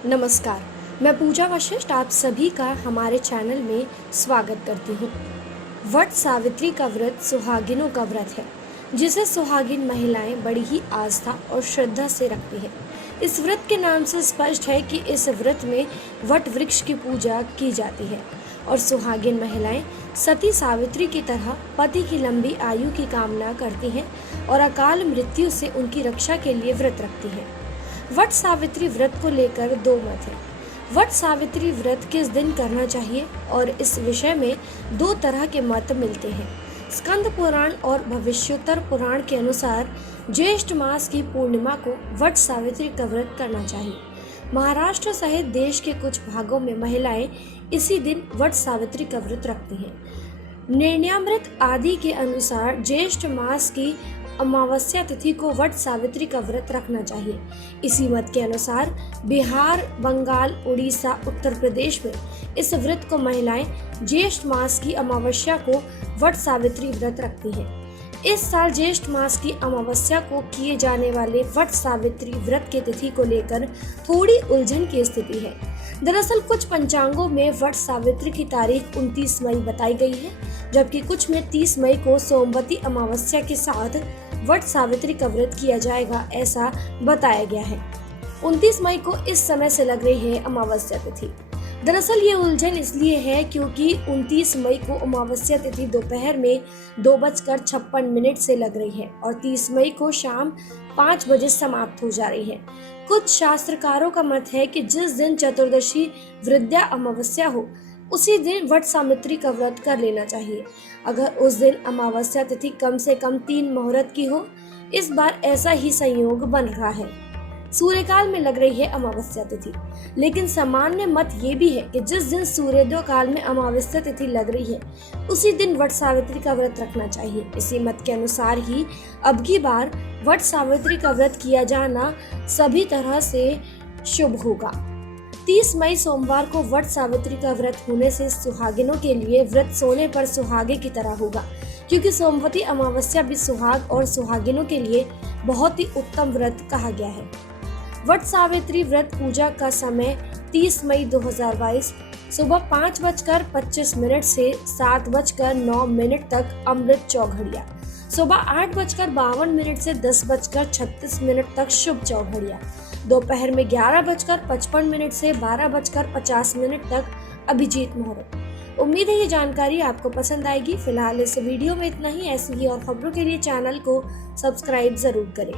नमस्कार, मैं पूजा वशिष्ठ आप सभी का हमारे चैनल में स्वागत करती हूँ। वट सावित्री का व्रत सुहागिनों का व्रत है, जिसे सुहागिन महिलाएं बड़ी ही आस्था और श्रद्धा से रखती हैं। इस व्रत के नाम से स्पष्ट है कि इस व्रत में वट वृक्ष की पूजा की जाती है और सुहागिन महिलाएं सती सावित्री की तरह पति की लंबी आयु की कामना करती हैं और अकाल मृत्यु से उनकी रक्षा के लिए व्रत रखती हैं। वट सावित्री व्रत को लेकर दो मत हैं। वट सावित्री व्रत किस दिन करना चाहिए और इस विषय में दो तरह के मत मिलते हैं। स्कंद पुराण और भविष्योत्तर पुराण के अनुसार ज्येष्ठ मास की पूर्णिमा को वट सावित्री का व्रत करना चाहिए। महाराष्ट्र सहित देश के कुछ भागों में महिलाएं इसी दिन वट सावित्री का व्रत रखती हैं। निर्णयामृत आदि के अनुसार ज्येष्ठ मास की अमावस्या तिथि को वट सावित्री का व्रत रखना चाहिए। इसी मत के अनुसार बिहार, बंगाल, उड़ीसा, उत्तर प्रदेश में इस व्रत को महिलाएं ज्येष्ठ मास की अमावस्या को वट सावित्री व्रत रखती हैं। इस साल ज्येष्ठ मास की अमावस्या को किए जाने वाले वट सावित्री व्रत की तिथि को लेकर थोड़ी उलझन की स्थिति है। दरअसल कुछ पंचांगों में वट सावित्री की तारीख 29 मई बताई गई है, जबकि कुछ में 30 मई को सोमवती अमावस्या के साथ वट सावित्री का व्रत किया जाएगा, ऐसा बताया गया है। 29 मई को इस समय से लग रही है अमावस्या तिथि। दरअसल ये उलझन इसलिए है क्योंकि 29 मई को अमावस्या तिथि दोपहर में 2:56 से लग रही है और 30 मई को शाम 5 बजे समाप्त हो जा रही है। कुछ शास्त्रकारों का मत है कि जिस दिन चतुर्दशी वृद्धा अमावस्या हो उसी दिन वट सावित्री का व्रत कर लेना चाहिए। अगर उस दिन अमावस्या तिथि कम से कम 3 मुहूर्त की हो, इस बार ऐसा ही संयोग बन रहा है। सूर्यकाल में लग रही है अमावस्या तिथि, लेकिन सामान्य मत ये भी है कि जिस दिन सूर्योदय काल में अमावस्या तिथि लग रही है उसी दिन वट सावित्री का व्रत रखना चाहिए। इसी मत के अनुसार ही अब की बार वट सावित्री का व्रत किया जाना सभी तरह से शुभ होगा। 30 मई सोमवार को वट सावित्री का व्रत होने से सुहागिनों के लिए व्रत सोने पर सुहागे की तरह होगा, क्योंकि सोमवती अमावस्या भी सुहाग और सुहागिनों के लिए बहुत ही उत्तम व्रत कहा गया है। वट सावित्री व्रत पूजा का समय 30 मई 2022 सुबह 5:25 से 7:09 तक अमृत चौघड़िया, सुबह 8:52 से 10:36 तक शुभ चौघड़िया, दोपहर में 11:55 से 12:50 तक अभिजीत मुहूर्त। उम्मीद है ये जानकारी आपको पसंद आएगी। फिलहाल इस वीडियो में इतना ही। ऐसी ही और खबरों के लिए चैनल को सब्सक्राइब जरूर करें।